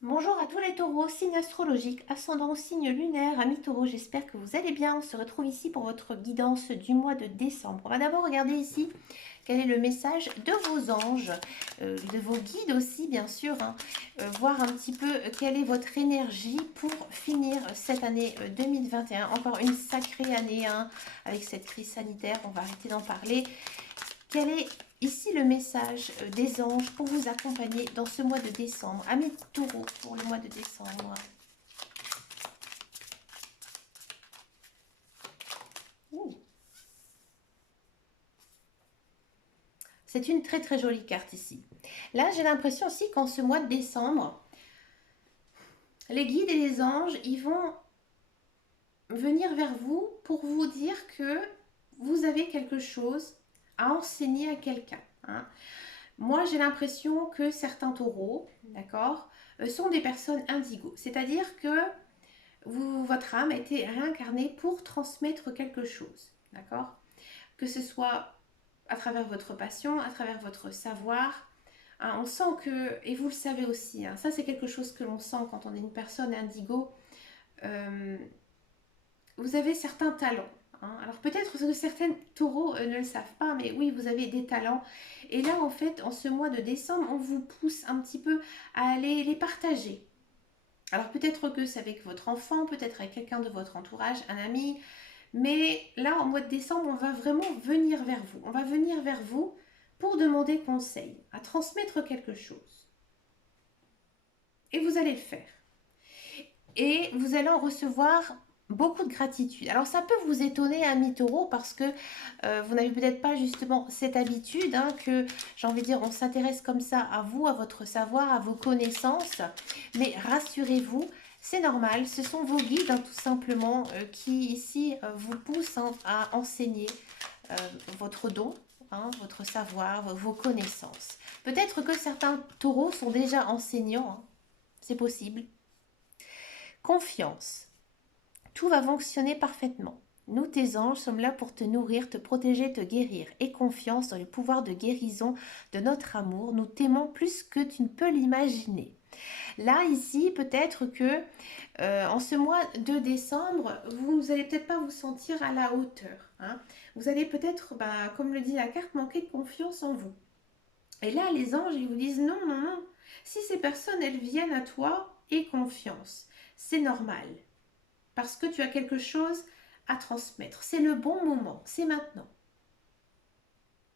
Bonjour à tous les taureaux, signe astrologique, ascendant signe lunaire, amis taureaux, j'espère que vous allez bien. On se retrouve ici pour votre guidance du mois de décembre. On va d'abord regarder ici quel est le message de vos anges, de vos guides aussi bien sûr, hein. Voir un petit peu quelle est votre énergie pour finir cette année 2021. Encore une sacrée année, hein, avec cette crise sanitaire, on va arrêter d'en parler. Quel est ici le message des anges pour vous accompagner dans ce mois de décembre? Amis taureaux pour le mois de décembre. Ouh. C'est une très très jolie carte ici. Là, j'ai l'impression aussi qu'en ce mois de décembre, les guides et les anges, ils vont venir vers vous pour vous dire que vous avez quelque chose à enseigner à quelqu'un, hein. Moi, j'ai l'impression que certains taureaux, d'accord, sont des personnes indigo. C'est-à-dire que votre âme a été réincarnée pour transmettre quelque chose, d'accord? Que ce soit à travers votre passion, à travers votre savoir, hein, on sent que, et vous le savez aussi, hein, ça c'est quelque chose que l'on sent quand on est une personne indigo, euh, vous avez certains talents, hein. Alors peut-être que certains taureaux ne le savent pas, mais oui, vous avez des talents. Et là, en fait, en ce mois de décembre, on vous pousse un petit peu à aller les partager. Alors peut-être que c'est avec votre enfant, peut-être avec quelqu'un de votre entourage, un ami, mais là, en mois de décembre, on va vraiment venir vers vous. On va venir vers vous pour demander conseil, à transmettre quelque chose. Et vous allez le faire. Et vous allez en recevoir beaucoup de gratitude. Alors ça peut vous étonner, ami taureau, parce que vous n'avez peut-être pas justement cette habitude, hein, que j'ai envie de dire, on s'intéresse comme ça à vous, à votre savoir, à vos connaissances. Mais rassurez-vous, c'est normal, ce sont vos guides, hein, tout simplement, qui ici vous poussent, hein, à enseigner euh, votre don, hein, votre savoir, vos connaissances. Peut-être que certains taureaux sont déjà enseignants, hein, c'est possible. Confiance. Tout va fonctionner parfaitement. Nous, tes anges, sommes là pour te nourrir, te protéger, te guérir. Aie confiance dans le pouvoir de guérison de notre amour. Nous t'aimons plus que tu ne peux l'imaginer. Là, ici, peut-être que en ce mois de décembre, vous n'allez peut-être pas vous sentir à la hauteur, hein. Vous allez peut-être, bah, comme le dit la carte, manquer de confiance en vous. Et là, les anges, ils vous disent non, non, non. Si ces personnes, elles viennent à toi, aie confiance. C'est normal. Parce que tu as quelque chose à transmettre. C'est le bon moment. C'est maintenant.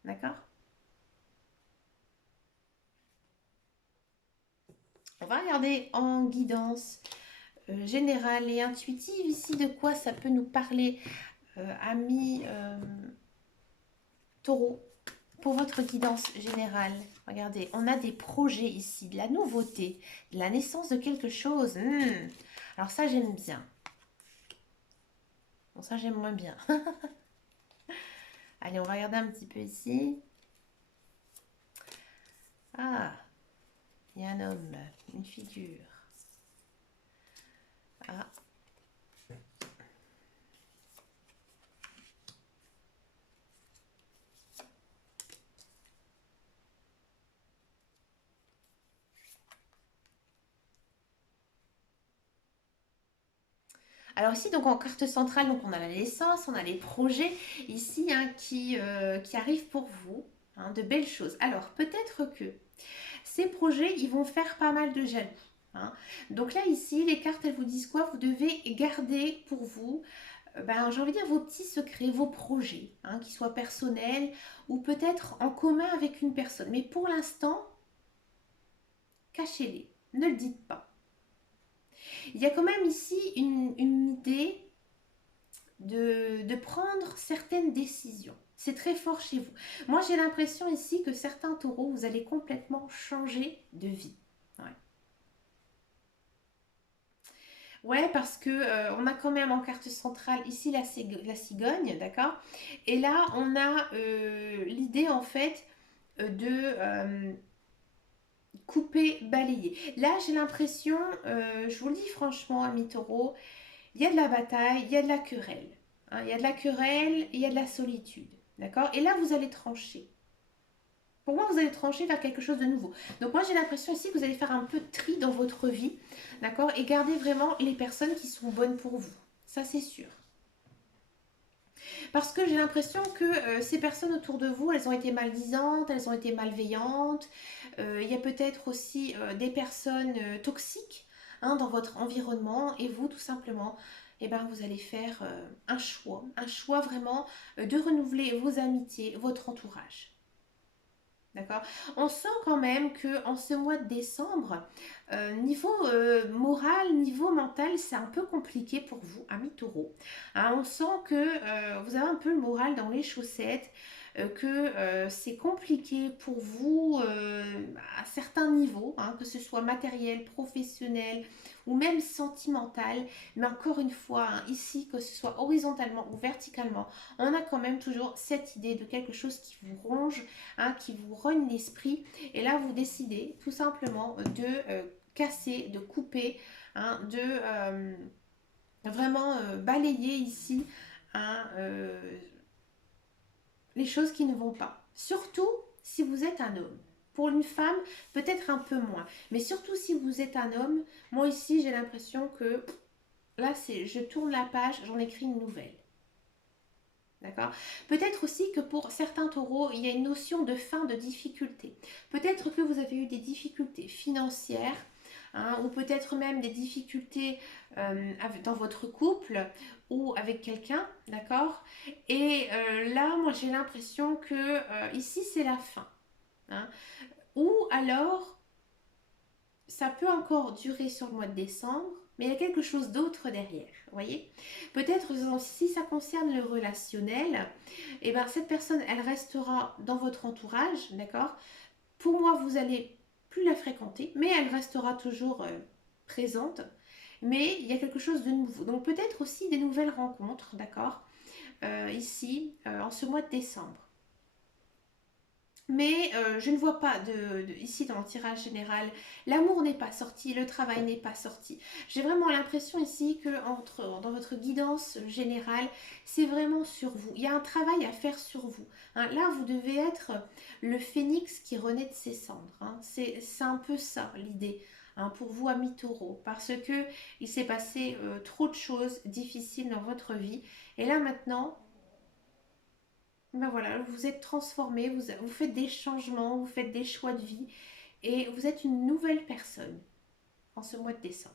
D'accord? On va regarder en guidance générale et intuitive ici de quoi ça peut nous parler, amis taureau, pour votre guidance générale. Regardez, on a des projets ici, de la nouveauté, de la naissance de quelque chose. Alors ça, j'aime bien. Bon, ça, j'aime moins bien. Allez, on va regarder un petit peu ici. Ah, il y a un homme, une figure. Ah, alors ici, donc en carte centrale, donc on a la naissance, on a les projets ici, hein, qui arrivent pour vous, hein, de belles choses. Alors peut-être que ces projets, ils vont faire pas mal de jaloux, hein. Donc là ici, les cartes, elles vous disent quoi? Vous devez garder pour vous, ben, j'ai envie de dire vos petits secrets, vos projets, hein, qui soient personnels ou peut-être en commun avec une personne. Mais pour l'instant, cachez-les, ne le dites pas. Il y a quand même ici une idée de prendre certaines décisions. C'est très fort chez vous. Moi, j'ai l'impression ici que certains taureaux, vous allez complètement changer de vie. Ouais, ouais, parce que on a quand même en carte centrale ici la cigogne, d'accord. Et là, on a l'idée en fait de couper, balayer. Là, j'ai l'impression, je vous le dis franchement, amis taureaux, il y a de la bataille, il y a de la querelle, hein. Il y a de la querelle et il y a de la solitude. D'accord. Et là, vous allez trancher. Pour moi, vous allez trancher vers quelque chose de nouveau. Donc moi, j'ai l'impression ici que vous allez faire un peu de tri dans votre vie, d'accord? Et garder vraiment les personnes qui sont bonnes pour vous. Ça, c'est sûr. Parce que j'ai l'impression que ces personnes autour de vous, elles ont été maldisantes, elles ont été malveillantes. Il y a peut-être aussi des personnes toxiques hein, dans votre environnement. Et vous, tout simplement, eh ben, vous allez faire un choix vraiment de renouveler vos amitiés, votre entourage. D'accord. On sent quand même que en ce mois de décembre, niveau moral, niveau mental, c'est un peu compliqué pour vous, amis taureaux. Hein, on sent que vous avez un peu le moral dans les chaussettes, que c'est compliqué pour vous à certains niveaux, hein, que ce soit matériel, professionnel ou même sentimental. Mais encore une fois, hein, ici, que ce soit horizontalement ou verticalement, on a quand même toujours cette idée de quelque chose qui vous ronge hein, qui vous rogne l'esprit. Et là, vous décidez tout simplement de casser, de couper, hein, de vraiment balayer ici hein, les choses qui ne vont pas. Surtout si vous êtes un homme. Pour une femme, peut-être un peu moins. Mais surtout si vous êtes un homme, moi ici, j'ai l'impression que là, c'est je tourne la page, j'en écris une nouvelle. D'accord. Peut-être aussi que pour certains taureaux, il y a une notion de fin de difficulté. Peut-être que vous avez eu des difficultés financières, hein, ou peut-être même des difficultés dans votre couple ou avec quelqu'un, d'accord. Et là, moi, j'ai l'impression que ici, c'est la fin. Hein. Ou alors, ça peut encore durer sur le mois de décembre, mais il y a quelque chose d'autre derrière, vous voyez. Peut-être si ça concerne le relationnel, et ben cette personne, elle restera dans votre entourage, d'accord. Pour moi, vous allez plus la fréquenter, mais elle restera toujours présente. Mais il y a quelque chose de nouveau. Donc peut-être aussi des nouvelles rencontres, d'accord, ici, en ce mois de décembre. Mais je ne vois pas ici dans le tirage général, l'amour n'est pas sorti, le travail n'est pas sorti. J'ai vraiment l'impression ici que dans votre guidance générale, c'est vraiment sur vous. Il y a un travail à faire sur vous. Hein. Là, vous devez être le phénix qui renaît de ses cendres. Hein. C'est un peu ça l'idée. Hein, pour vous, amis taureaux, parce que il s'est passé trop de choses difficiles dans votre vie. Et là maintenant, ben voilà, vous êtes transformé, vous faites des changements, vous faites des choix de vie et vous êtes une nouvelle personne en ce mois de décembre.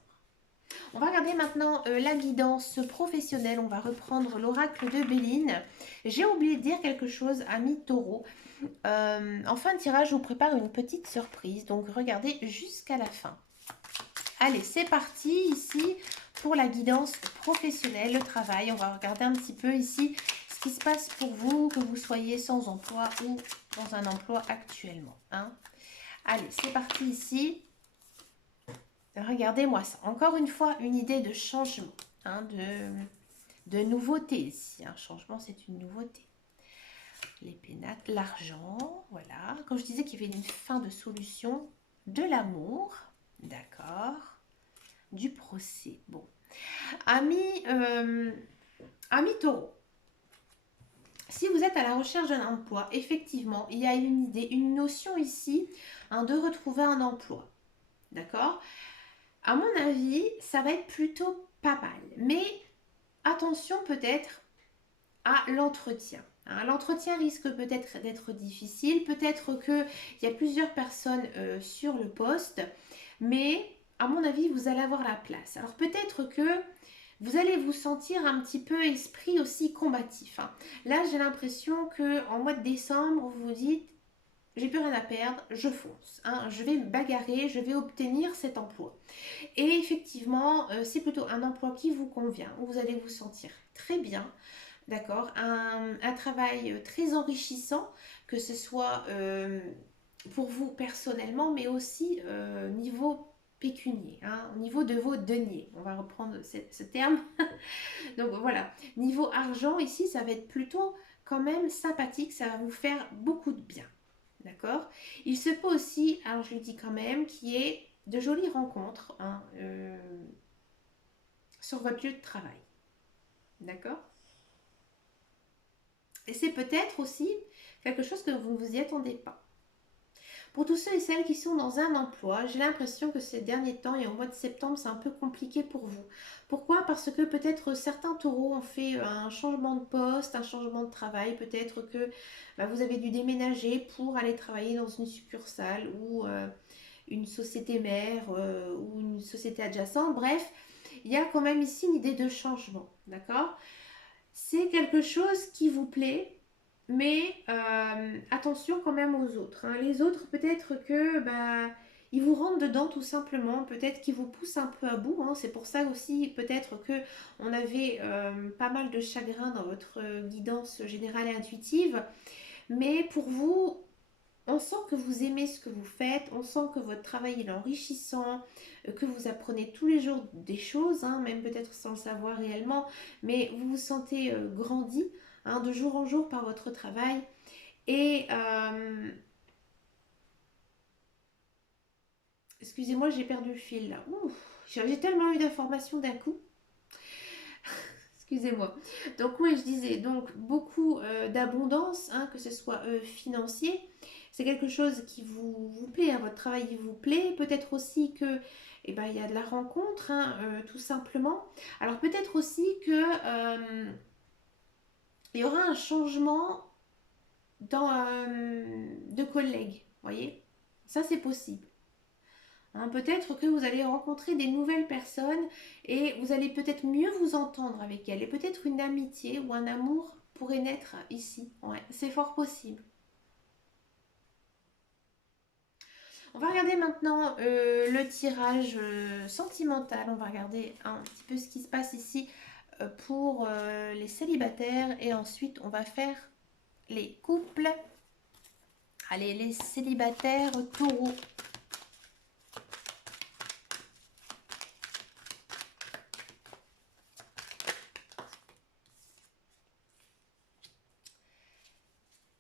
On va regarder maintenant la guidance professionnelle. On va reprendre l'oracle de Béline. J'ai oublié de dire quelque chose, ami taureau. En fin de tirage, je vous prépare une petite surprise. Donc regardez jusqu'à la fin. Allez, c'est parti ici pour la guidance professionnelle, le travail. On va regarder un petit peu ici ce qui se passe pour vous, que vous soyez sans emploi ou dans un emploi actuellement. Hein. Allez, c'est parti ici. Regardez-moi ça. Encore une fois, une idée de changement, hein, de nouveauté ici. Un changement, c'est une nouveauté. Les pénacles, l'argent, voilà. Quand je disais qu'il y avait une fin de solution, de l'amour, d'accord, du procès. Bon. Amis, amis taureau, si vous êtes à la recherche d'un emploi, effectivement, il y a une idée, une notion ici hein, de retrouver un emploi. D'accord. À mon avis, ça va être plutôt pas mal. Mais attention peut-être à l'entretien. Hein. L'entretien risque peut-être d'être difficile. Peut-être qu'il y a plusieurs personnes sur le poste. Mais à mon avis, vous allez avoir la place. Alors peut-être que vous allez vous sentir un petit peu esprit aussi combatif. Hein. Là, j'ai l'impression que en mois de décembre, vous vous dites, j'ai plus rien à perdre, je fonce. Hein. Je vais me bagarrer, je vais obtenir cet emploi. Et effectivement, c'est plutôt un emploi qui vous convient, où vous allez vous sentir très bien. D'accord, un travail très enrichissant, que ce soit pour vous personnellement, mais aussi niveau pécunier, hein, au niveau de vos deniers. On va reprendre ce terme. Donc voilà, niveau argent, ici, ça va être plutôt quand même sympathique, ça va vous faire beaucoup de bien. D'accord. Il se peut aussi, alors je le dis quand même, qu'il y ait de jolies rencontres hein, sur votre lieu de travail. D'accord. Et c'est peut-être aussi quelque chose que vous ne vous y attendez pas. Pour tous ceux et celles qui sont dans un emploi, j'ai l'impression que ces derniers temps et au mois de septembre, c'est un peu compliqué pour vous. Pourquoi? Parce que peut-être certains taureaux ont fait un changement de poste, un changement de travail. Peut-être que vous avez dû déménager pour aller travailler dans une succursale ou une société mère ou une société adjacente. Bref, il y a quand même ici une idée de changement. D'accord? C'est quelque chose qui vous plaît, mais attention quand même aux autres, hein. Les autres, peut-être que ils vous rentrent dedans tout simplement, peut-être qu'ils vous poussent un peu à bout, hein. C'est pour ça aussi peut-être que on avait pas mal de chagrin dans votre guidance générale et intuitive, mais pour vous, on sent que vous aimez ce que vous faites, on sent que votre travail est enrichissant, que vous apprenez tous les jours des choses, hein, même peut-être sans le savoir réellement, mais vous vous sentez grandi, hein, de jour en jour par votre travail. Et excusez-moi, j'ai perdu le fil là. Ouh, j'ai tellement eu d'informations d'un coup. Excusez-moi. Donc oui, je disais donc beaucoup d'abondance, hein, que ce soit financier. C'est quelque chose qui vous plaît, hein, votre travail il vous plaît. Peut-être aussi que il y a de la rencontre, hein, tout simplement. Alors peut-être aussi que il y aura un changement de collègues, voyez. Ça c'est possible. Hein, peut-être que vous allez rencontrer des nouvelles personnes et vous allez peut-être mieux vous entendre avec elles. Et peut-être une amitié ou un amour pourrait naître ici. Ouais, c'est fort possible. On va regarder maintenant le tirage sentimental. On va regarder un petit peu ce qui se passe ici pour les célibataires. Et ensuite, on va faire les couples. Allez, les célibataires taureaux.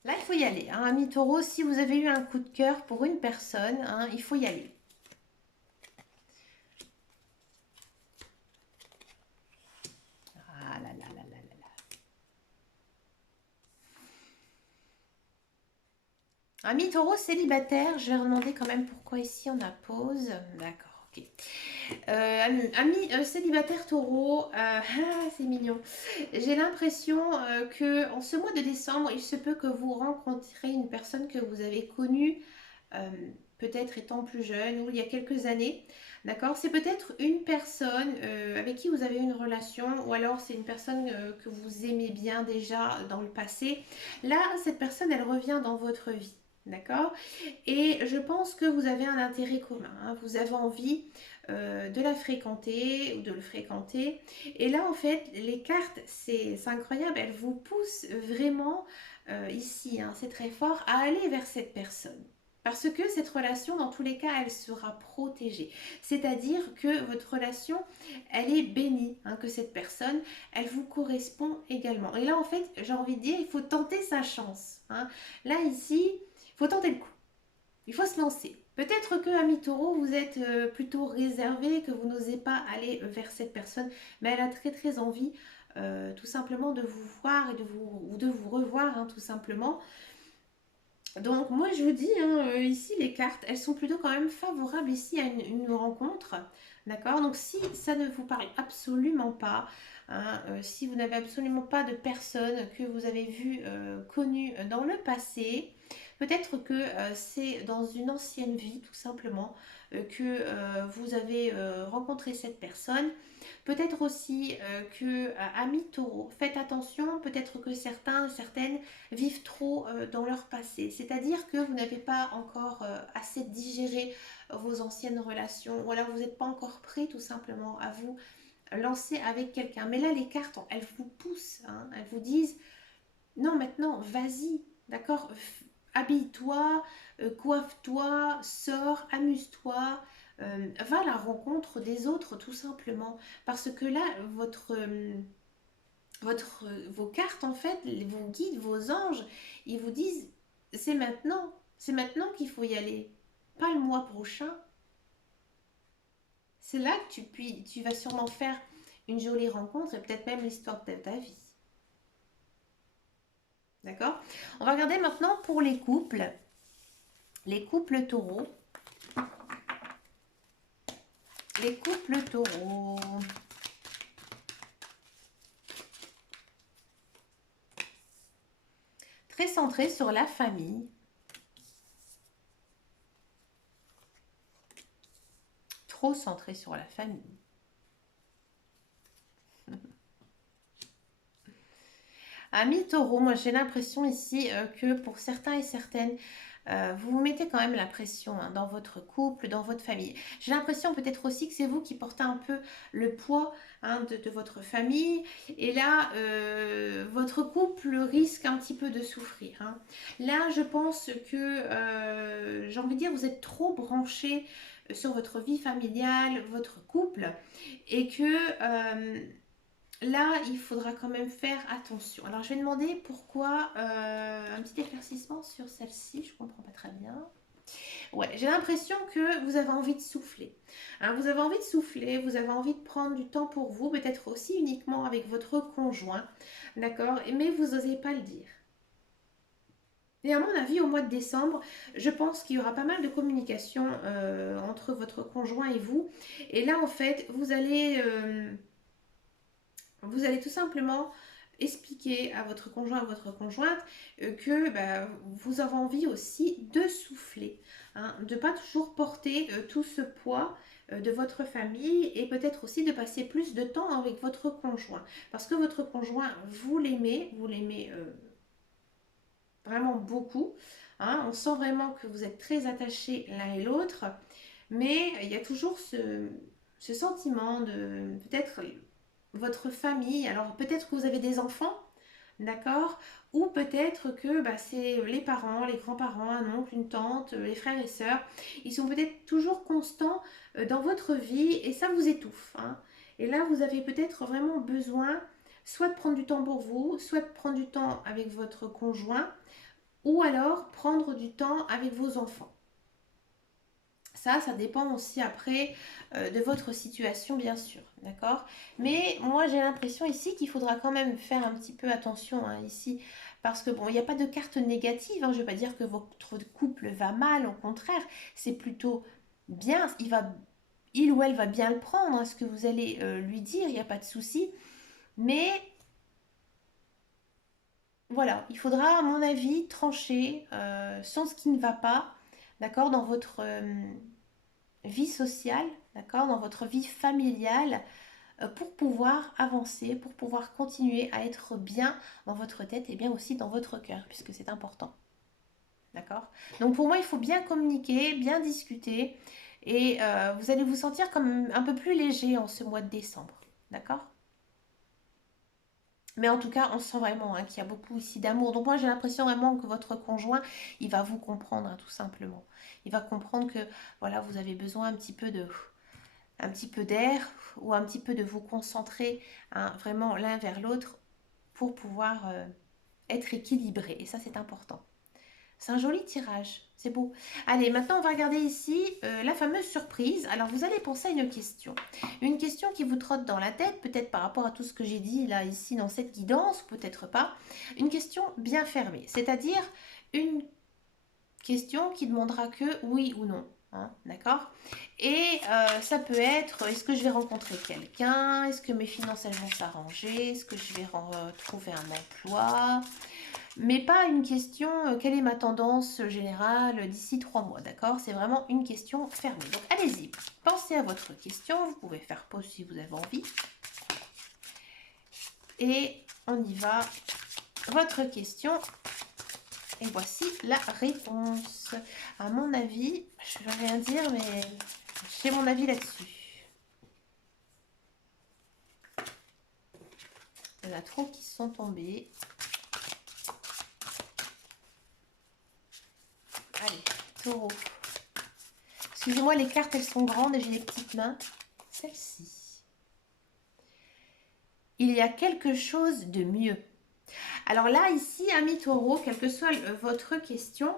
Là, il faut y aller, hein. Ami taureau, si vous avez eu un coup de cœur pour une personne, hein, il faut y aller. Ah là là là là là là. Ami taureau célibataire, je vais demander quand même pourquoi ici on a pause. D'accord, ok. Ami célibataire taureau, c'est mignon. J'ai l'impression que en ce mois de décembre, il se peut que vous rencontrez une personne que vous avez connue euh, peut-être étant plus jeune ou il y a quelques années. D'accord? C'est peut-être une personne avec qui vous avez une relation ou alors c'est une personne que vous aimez bien déjà dans le passé. Là, cette personne, elle revient dans votre vie. D'accord? Et je pense que vous avez un intérêt commun, hein. Vous avez envie de la fréquenter ou de le fréquenter. Et là, en fait, les cartes, c'est incroyable, elles vous poussent vraiment ici, hein, c'est très fort, à aller vers cette personne. Parce que cette relation, dans tous les cas, elle sera protégée. C'est-à-dire que votre relation, elle est bénie, hein, que cette personne, elle vous correspond également. Et là, en fait, j'ai envie de dire, il faut tenter sa chance, hein. Là, ici, il faut tenter le coup. Il faut se lancer. Peut-être que, ami taureau, vous êtes plutôt réservé, que vous n'osez pas aller vers cette personne, mais elle a très très envie tout simplement de vous voir et de vous revoir, hein, tout simplement. Donc moi je vous dis, hein, ici les cartes, elles sont plutôt quand même favorables ici à une rencontre. D'accord? Donc si ça ne vous paraît absolument pas, hein, si vous n'avez absolument pas de personne que vous avez vue, connue dans le passé, peut-être que c'est dans une ancienne vie tout simplement que vous avez rencontré cette personne. Peut-être aussi que, amis taureaux, faites attention, peut-être que certains, certaines vivent trop dans leur passé. C'est-à-dire que vous n'avez pas encore assez digéré vos anciennes relations ou alors vous n'êtes pas encore prêt tout simplement à vous lancer avec quelqu'un. Mais là, les cartes, elles vous poussent, hein, elles vous disent, non, maintenant, vas-y, d'accord. Habille-toi, coiffe-toi, sors, amuse-toi, va à la rencontre des autres tout simplement. Parce que là, vos cartes, en fait, vos guides, vos anges, ils vous disent, c'est maintenant qu'il faut y aller, pas le mois prochain. C'est là que tu vas sûrement faire une jolie rencontre et peut-être même l'histoire de ta vie. D'accord? On va regarder maintenant pour les couples. Les couples taureaux. Les couples taureaux. Très centré sur la famille. Trop centré sur la famille. Amis taureau, moi j'ai l'impression ici que pour certains et certaines, vous vous mettez quand même la pression hein, dans votre couple, dans votre famille. J'ai l'impression peut-être aussi que c'est vous qui portez un peu le poids hein, de votre famille. Et là, votre couple risque un petit peu de souffrir. Hein. Là, je pense que, j'ai envie de dire, vous êtes trop branché sur votre vie familiale, votre couple, et que là, il faudra quand même faire attention. Alors, je vais demander pourquoi un petit éclaircissement sur celle-ci. Je comprends pas très bien. Ouais, j'ai l'impression que vous avez envie de souffler. Hein, vous avez envie de souffler, vous avez envie de prendre du temps pour vous, peut-être aussi uniquement avec votre conjoint. D'accord? Mais vous n'osez pas le dire. Et à mon avis, au mois de décembre, je pense qu'il y aura pas mal de communication entre votre conjoint et vous. Et là, en fait, vous allez tout simplement expliquer à votre conjoint, à votre conjointe que bah, vous avez envie aussi de souffler, hein, de ne pas toujours porter tout ce poids de votre famille et peut-être aussi de passer plus de temps avec votre conjoint. Parce que votre conjoint, vous l'aimez vraiment beaucoup. Hein, on sent vraiment que vous êtes très attachés l'un et l'autre, mais il y a toujours ce sentiment de peut-être votre famille. Alors peut-être que vous avez des enfants, d'accord? Ou peut-être que bah, c'est les parents, les grands-parents, un oncle, une tante, les frères et sœurs. Ils sont peut-être toujours constants dans votre vie et ça vous étouffe. Hein. Et là, vous avez peut-être vraiment besoin soit de prendre du temps pour vous, soit de prendre du temps avec votre conjoint, ou alors prendre du temps avec vos enfants. Ça dépend aussi après de votre situation, bien sûr, d'accord? Mais moi, j'ai l'impression ici qu'il faudra quand même faire un petit peu attention hein, ici, parce que bon, il n'y a pas de carte négative. Hein, je ne veux pas dire que votre couple va mal, au contraire, c'est plutôt bien. Il ou elle va bien le prendre, hein, ce que vous allez lui dire, il n'y a pas de souci. Mais voilà, il faudra, à mon avis, trancher sur ce qui ne va pas, d'accord, dans votre vie sociale, d'accord, dans votre vie familiale, pour pouvoir avancer, pour pouvoir continuer à être bien dans votre tête et bien aussi dans votre cœur, puisque c'est important. D'accord? Donc pour moi, il faut bien communiquer, bien discuter, et vous allez vous sentir comme un peu plus léger en ce mois de décembre. D'accord? Mais en tout cas, on sent vraiment hein, qu'il y a beaucoup ici d'amour. Donc moi, j'ai l'impression vraiment que votre conjoint, il va vous comprendre, hein, tout simplement. Il va comprendre que voilà, vous avez besoin un petit peu d'air ou un petit peu de vous concentrer hein, vraiment l'un vers l'autre pour pouvoir être équilibré. Et ça, c'est important. C'est un joli tirage, c'est beau. Allez, maintenant on va regarder ici la fameuse surprise. Alors vous allez penser à une question. Une question qui vous trotte dans la tête, peut-être par rapport à tout ce que j'ai dit là ici dans cette guidance, ou peut-être pas. Une question bien fermée, c'est-à-dire une question qui demandera que oui ou non. Hein, d'accord? Et ça peut être, est-ce que je vais rencontrer quelqu'un? Est-ce que mes finances elles vont s'arranger? Est-ce que je vais trouver un emploi? Mais pas une question, quelle est ma tendance générale d'ici 3 mois, d'accord? C'est vraiment une question fermée. Donc allez-y, pensez à votre question, vous pouvez faire pause si vous avez envie. Et on y va, votre question. Et voici la réponse. À mon avis, je ne vais rien dire, mais j'ai mon avis là-dessus. Il y en a trop qui sont tombés. Allez, taureau. Excusez-moi, les cartes, elles sont grandes et j'ai des petites mains. Celle-ci. Il y a quelque chose de mieux. Alors là, ici, ami taureau, quelle que soit votre question,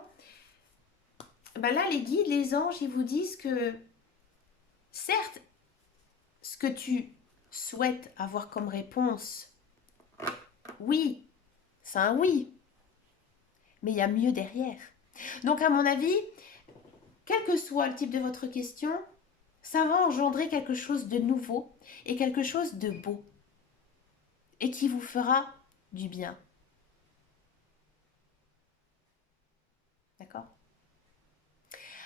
ben là, les guides, les anges, ils vous disent que, certes, ce que tu souhaites avoir comme réponse, oui, c'est un oui, mais il y a mieux derrière. Donc, à mon avis, quel que soit le type de votre question, ça va engendrer quelque chose de nouveau et quelque chose de beau et qui vous fera du bien. D'accord?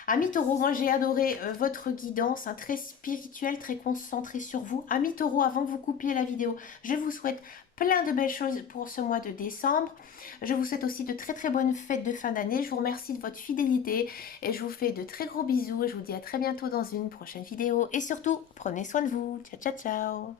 Ami Taureau, moi j'ai adoré votre guidance, hein, très spirituelle, très concentrée sur vous. Ami Taureau, avant que vous coupiez la vidéo, je vous souhaite plein de belles choses pour ce mois de décembre. Je vous souhaite aussi de très très bonnes fêtes de fin d'année. Je vous remercie de votre fidélité et je vous fais de très gros bisous. Je vous dis à très bientôt dans une prochaine vidéo. Et surtout, prenez soin de vous. Ciao ciao ciao.